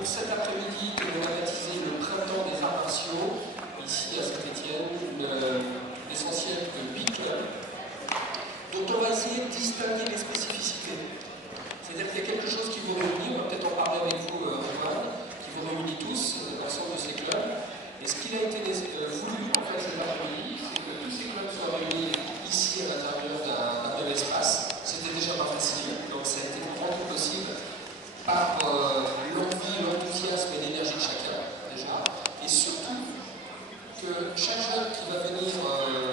pour cet après-midi que l'on a baptisé le printemps des arts martiaux, ici à Saint-Étienne, l'essentiel de 8 clubs, dont on va essayer de distinguer les spécificités. C'est-à-dire qu'il y a quelque chose qui vous réunit, on va peut-être en parler avec vous, Antoine, qui vous réunit tous, l'ensemble de ces clubs. Et ce qu'il a été voulu, en fait, cet après-midi, c'est que tous ces clubs soient réunis ici à l'intérieur d'un même espace. C'était déjà pas facile, donc ça a été rendu possible par l'envie, l'enthousiasme et l'énergie de chacun, déjà. Et surtout, que chaque jeune qui va venir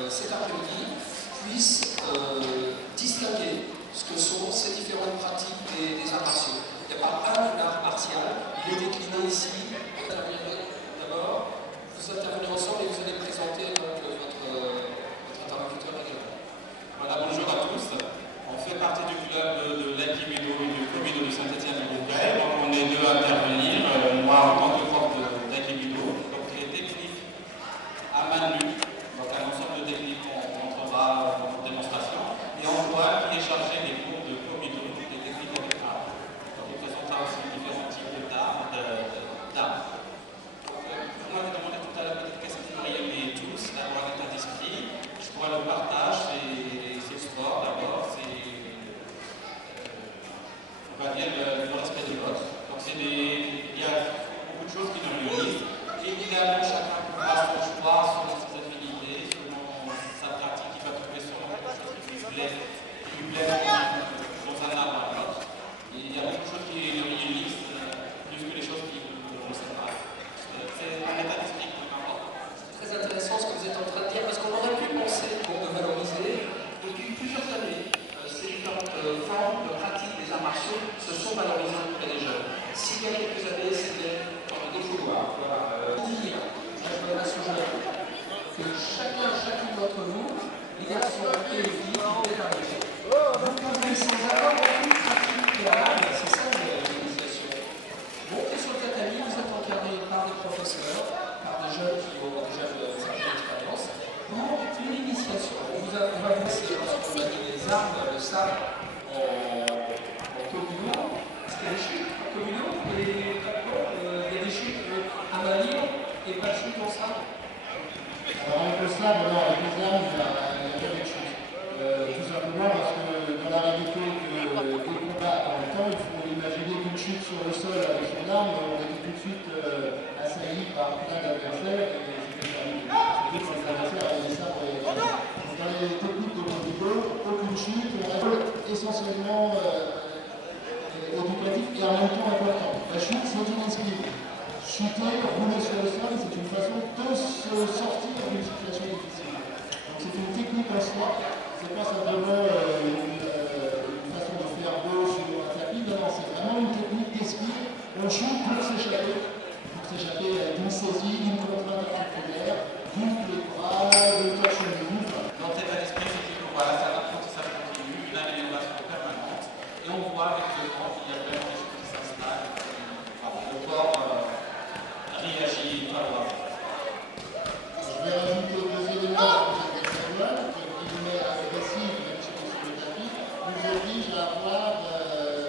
cet après-midi puisse distinguer ce que sont ces différentes pratiques des arts martiaux. Il n'y a pas un art martial, il est décliné ici. D'abord, vous intervenez ensemble et vous allez présenter donc, votre interlocuteur également. Voilà, bonjour à tous. On fait partie du club de l'Aikido et du Kobudo de Saint-Étienne-du-Bourget. Donc on est deux à intervenir. Moi en tant que prof d'Aikido, donc les techniques à main nue, donc un ensemble de techniques qu'on montrera en démonstration. Et Antoine qui est chargé des cours de Kobudo, des techniques avec armes. Donc il présentera aussi différents types d'armes. Vous m'avez demandé tout à l'heure peut-être qu'est-ce qui nous réunit tous, d'avoir un état d'esprit. Je crois le partage, c'est le sport d'abord, c'est on va dire le respect de l'autre. Donc il y a beaucoup de choses qui nous réunissent. Évidemment, chacun fera son choix selon ses affinités, selon sa pratique, il va trouver sûrement quelque chose qui lui plaît dans un art ou un autre. Et il y a beaucoup de choses qui nous réunissent, plus que les choses qui nous séparent. C'est un état d'esprit qui m'importe. C'est très intéressant ce que vous êtes en train de dire, parce qu'on aurait pu penser pour de valoriser depuis plusieurs années ces différentes formes de pratique des arts martiaux se sont valorisées auprès des jeunes. S'il y a quelques années, c'était des couloirs. Voilà. Dire à ce jeune que chacune d'entre vous, les garçons et les filles, est arrivé. Vous pouvez sans avoir aucune pratique préalable, c'est ça l'initiation. Montez sur le tatami, vous êtes encadré par des professeurs, par des jeunes qui ont déjà une certaine expérience, pour une initiation. On va vous laisser, parce qu'on a dit les armes, le sabre en communaux. Est-ce qu'il y a des chutes en communaux? Il y a des chutes à main libre et pas de chute en sabre? Alors avec le sabre, non, avec les armes, il n'y a pas de chute. Tout simplement parce que dans la réalité des combats en même temps, il faut imaginer qu'une chute sur le sol avec son arme, on est tout de suite assailli par plein d'adversaires et c'était terminé. Surtout quand les adversaires avaient des sabres et des armes. Dans les techniques de Kobudo, aucune chute, on reste essentiellement éducatif et en même temps important. La chute, c'est une esquive. Chuter, rouler sur le sol, c'est une façon de se sortir d'une situation difficile. Donc c'est une technique en soi, c'est pas simplement une façon de faire beau sur un tapis, non, c'est vraiment une technique d'esquive. On chute pour s'échapper avec une saisie, une contrainte articulaire, d'une les bras, de torche de bouffe. Dans cet état d'esprit, c'est que voilà, c'est un apprentissage continu, une amélioration permanente. Et on voit avec le temps qu'il y a vraiment des choses qui s'installent. Le corps réagit favorablement. Je vais rajouter deux éléments que vous avez très loin, qui met agressif, même si c'est sur le tapis, nous oblige à avoir,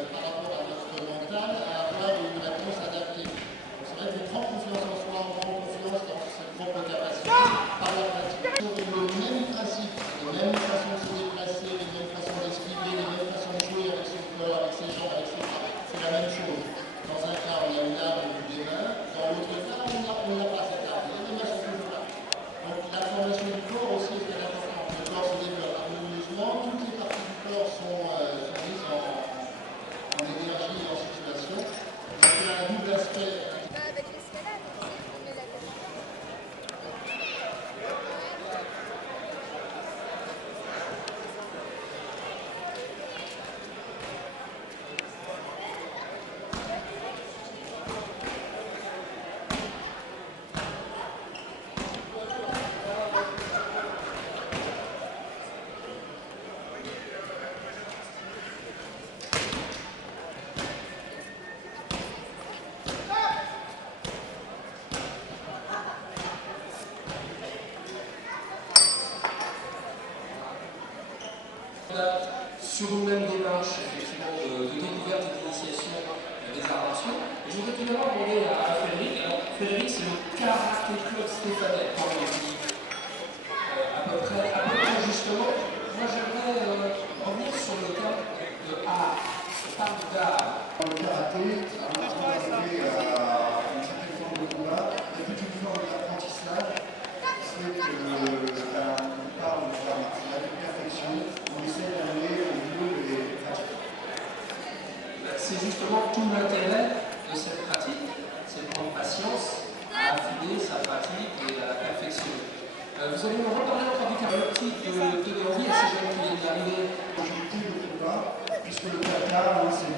par rapport à notre mental, à avoir une réponse adaptée. Donc c'est vrai qu'on prend confiance en soi, on prend confiance dans ses propres capacités par la pratique. Le même principe, les mêmes façons de se déplacer, les mêmes façons d'esquiver, les mêmes façons de jouer avec son corps, avec ses jambes, avec ses bras, c'est la même chose. Dans un cas, on a une arme au bout des mains, dans l'autre cas, on n'a pas cette arme. Les mains sont toujours là. Donc la formation du corps aussi est très importante. Le corps se développe harmonieusement, toutes les parties du corps sont mises en énergie et en situation. Donc il y a un double aspect. Avec l'escalade, on met la tête. Sur une même démarche effectivement de découverte et d'initiation des arts martiaux. Je voudrais tout d'abord demander à Frédéric. Alors, Frédéric, c'est le karaté club stéphanois. À peu près justement. Moi, j'aimerais revenir sur le terme de art. On parle d'art. Dans le karaté, avant d'arriver à une certaine forme de combat, il y a toute une forme d'apprentissage. C'est que on parle de l'art martial, de perfection, on essaie d'aller au niveau des pratiques. C'est justement tout l'intérêt de cette pratique, c'est de prendre patience à affiner sa pratique et à la perfectionner. Vous allez me reparler encore du caractère de théorie à ces jeunes qui viennent d'arriver. L'objectif de combat, puisque le kata, c'est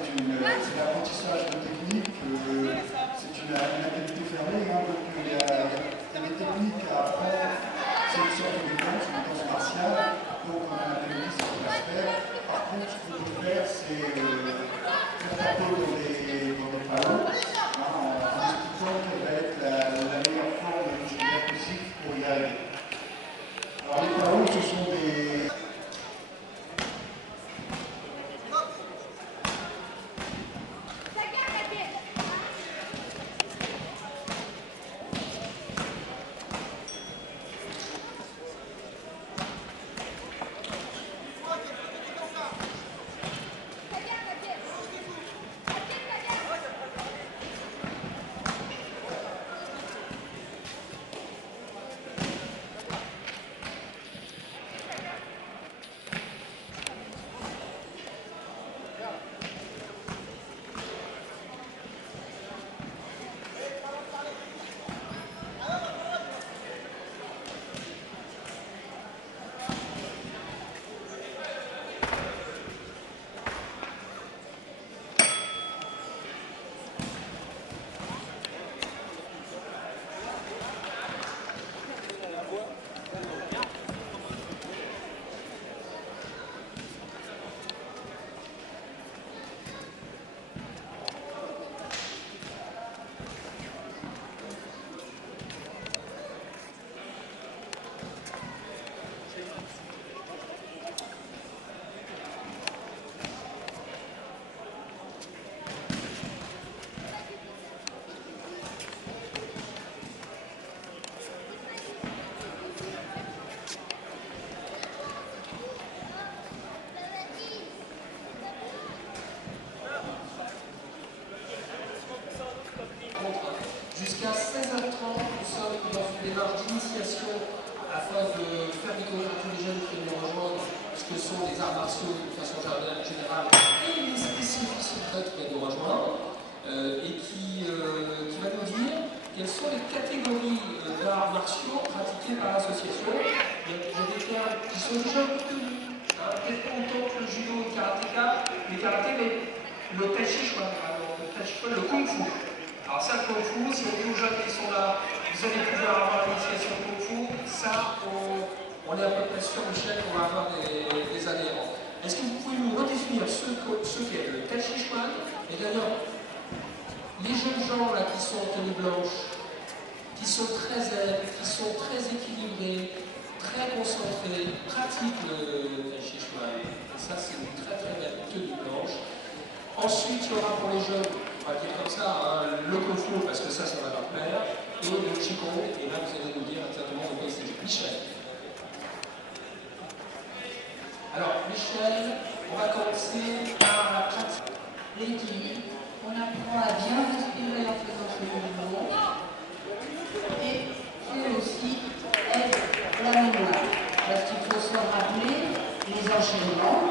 l'apprentissage de technique, c'est une activité fermée, donc il y a des techniques à apprendre, c'est une sorte de danse, une danse martiale, donc on a un technique, ça peut se faire. Par contre, ce qu'on peut faire, c'est faire taper dans des ballons, en expliquant quelle va être la meilleure forme musculaire possible pour y arriver. Alors les ballons, ce sont des... Jusqu'à 16h30, nous sommes dans une démarche d'initiation afin de faire découvrir à tous les jeunes qui nous rejoignent ce que sont les arts martiaux de façon générale et les spécificités qui viennent nous rejoindre et qui va nous dire quelles sont les catégories d'arts martiaux pratiquées par l'association. Il y a des termes qui sont déjà connus, peut-être pas autant que le judo et le karatéka, mais le tai chi chuan, le kung fu. Alors ça, le Kung Fu, si on dit aux jeunes qui sont là, vous allez pouvoir avoir l'initiation Kung Fu, ça, on est à peu près sûr, Michel, qu'on va avoir des adhérents. Est-ce que vous pouvez nous redéfinir ce qu'est le Tai Chi Chuan? Et d'ailleurs, les jeunes gens là qui sont en tenue blanche, qui sont très zen, qui sont très équilibrés, très concentrés, pratiquent le Tai Chi Chuan. Et ça, c'est une très très belle tenue blanche. Ensuite, il y aura pour les jeunes, on va dire comme ça, le Kung Fu, parce que ça va leur plaire, et le Qigong, et là vous allez nous dire exactement de quoi il s'agit. Michel. Alors, Michel, on va commencer par la pratique. L'équilibre, on apprend à bien respirer en faisant ce mouvement, et c'est aussi aide la mémoire, parce qu'il faut se rappeler les enchaînements.